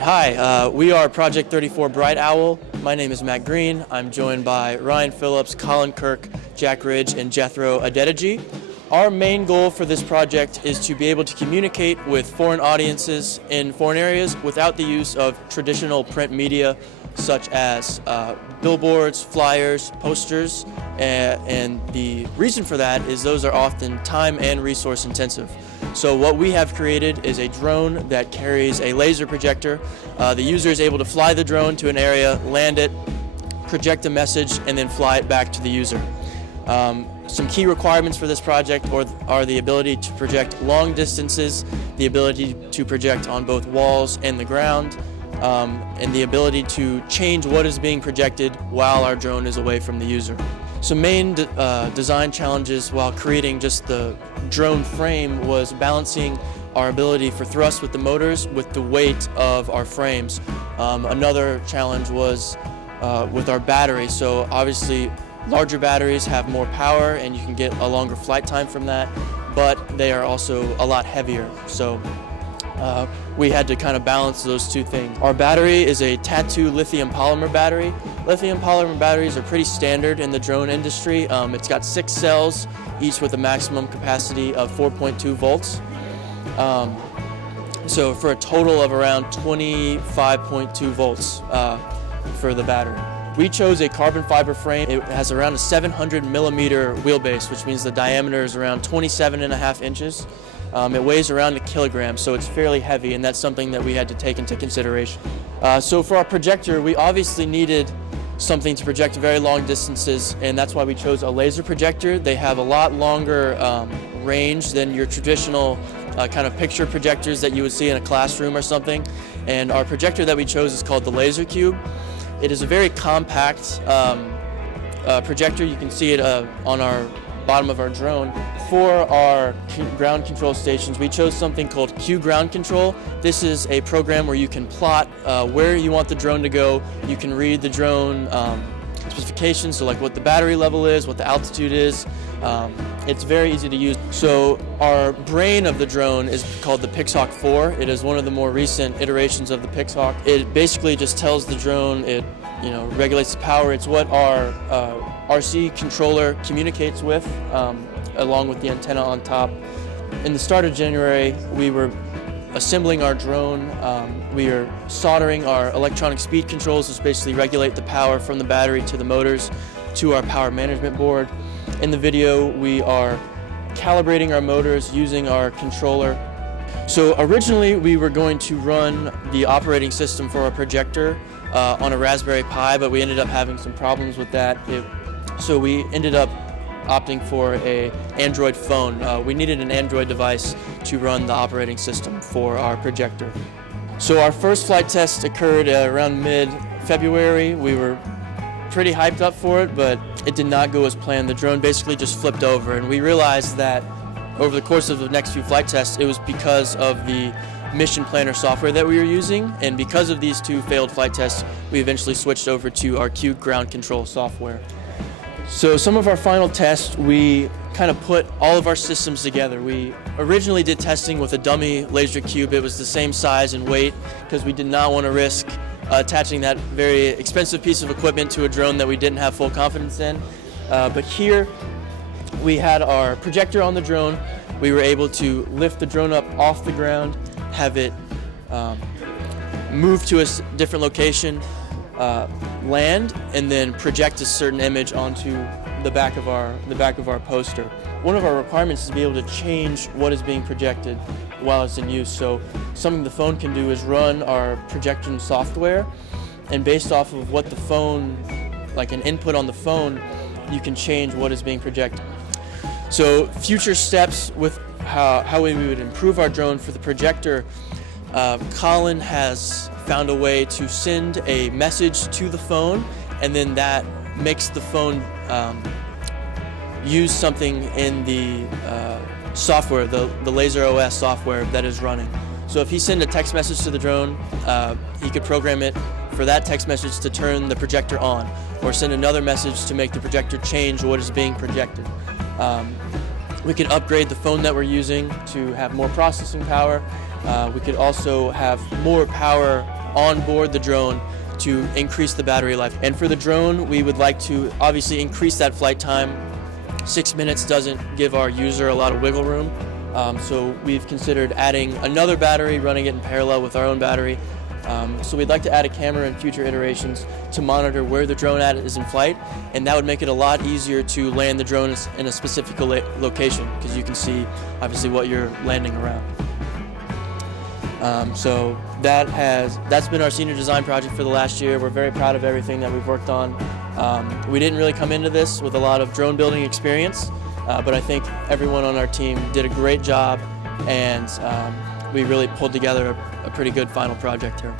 Hi, we are Project 34 Bright Owl. My name is Matt Green. I'm joined by Ryan Phillips, Colin Kirk, Jack Ridge, and Jethro Adedeji. Our main goal for this project is to be able to communicate with foreign audiences in foreign areas without the use of traditional print media such as billboards, flyers, posters, and the reason for that is those are often time and resource intensive. So what we have created is a drone that carries a laser projector. The user is able to fly the drone to an area, land it, project a message, and then fly it back to the user. Some key requirements for this project are the ability to project long distances, the ability to project on both walls and the ground, and the ability to change what is being projected while our drone is away from the user. Some main design challenges while creating just the drone frame was balancing our ability for thrust with the motors with the weight of our frames. Another challenge was with our battery. So obviously larger batteries have more power and you can get a longer flight time from that, but they are also a lot heavier. So we had to kind of balance those two things. Our battery is a Tattoo lithium polymer battery. Lithium polymer batteries are pretty standard in the drone industry. It's got 6 cells, each with a maximum capacity of 4.2 volts. So for a total of around 25.2 volts for the battery. We chose a carbon fiber frame. It has around a 700 millimeter wheelbase, which means the diameter is around 27.5 inches. It weighs around 1 kilogram, so it's fairly heavy, and that's something that we had to take into consideration. So for our projector, we obviously needed something to project very long distances, and that's why we chose a laser projector. They have a lot longer range than your traditional kind of picture projectors that you would see in a classroom or something. And our projector that we chose is called the Laser Cube. It is a very compact projector. You can see it on our bottom of our drone. For our ground control stations, we chose something called Q Ground Control. This is a program where you can plot where you want the drone to go. You can read the drone specifications, so like what the battery level is, what the altitude is. It's very easy to use. So our brain of the drone is called the Pixhawk 4. It is one of the more recent iterations of the Pixhawk. It basically just tells the drone, it regulates the power. It's what our RC controller communicates with, along with the antenna on top. In the start of January, we were assembling our drone. We are soldering our electronic speed controls, which basically regulate the power from the battery to the motors to our power management board. In the video, we are calibrating our motors using our controller. So originally, we were going to run the operating system for our projector on a Raspberry Pi, but we ended up having some problems with that. So we ended up opting for an Android phone. We needed an Android device to run the operating system for our projector. So our first flight test occurred around mid-February. We were pretty hyped up for it, but it did not go as planned. The drone basically just flipped over, and we realized that over the course of the next few flight tests, it was because of the mission planner software that we were using, and because of these 2 failed flight tests, we eventually switched over to our Q Ground Control software. So some of our final tests, we kind of put all of our systems together. We originally did testing with a dummy laser cube. It was the same size and weight because we did not want to risk attaching that very expensive piece of equipment to a drone that we didn't have full confidence in. But here we had our projector on the drone. We were able to lift the drone up off the ground, have it move to a different location, land, and then project a certain image onto the back of our poster. One of our requirements is to be able to change what is being projected while it's in use. So something the phone can do is run our projection software, and based off of what the phone, like an input on the phone, you can change what is being projected. So future steps with how we would improve our drone for the projector, Colin has found a way to send a message to the phone, and then that makes the phone use something in the software, the Laser OS software that is running. So if he sent a text message to the drone, he could program it for that text message to turn the projector on, or send another message to make the projector change what is being projected. We can upgrade the phone that we're using to have more processing power, We could also have more power on board the drone to increase the battery life. And for the drone, we would like to obviously increase that flight time. 6 minutes doesn't give our user a lot of wiggle room. So we've considered adding another battery, running it in parallel with our own battery. So we'd like to add a camera in future iterations to monitor where the drone is in flight, and that would make it a lot easier to land the drone in a specific location, because you can see obviously what you're landing around. So that's been our senior design project for the last year. We're very proud of everything that we've worked on. We didn't really come into this with a lot of drone building experience, but I think everyone on our team did a great job, and we really pulled together a pretty good final project here.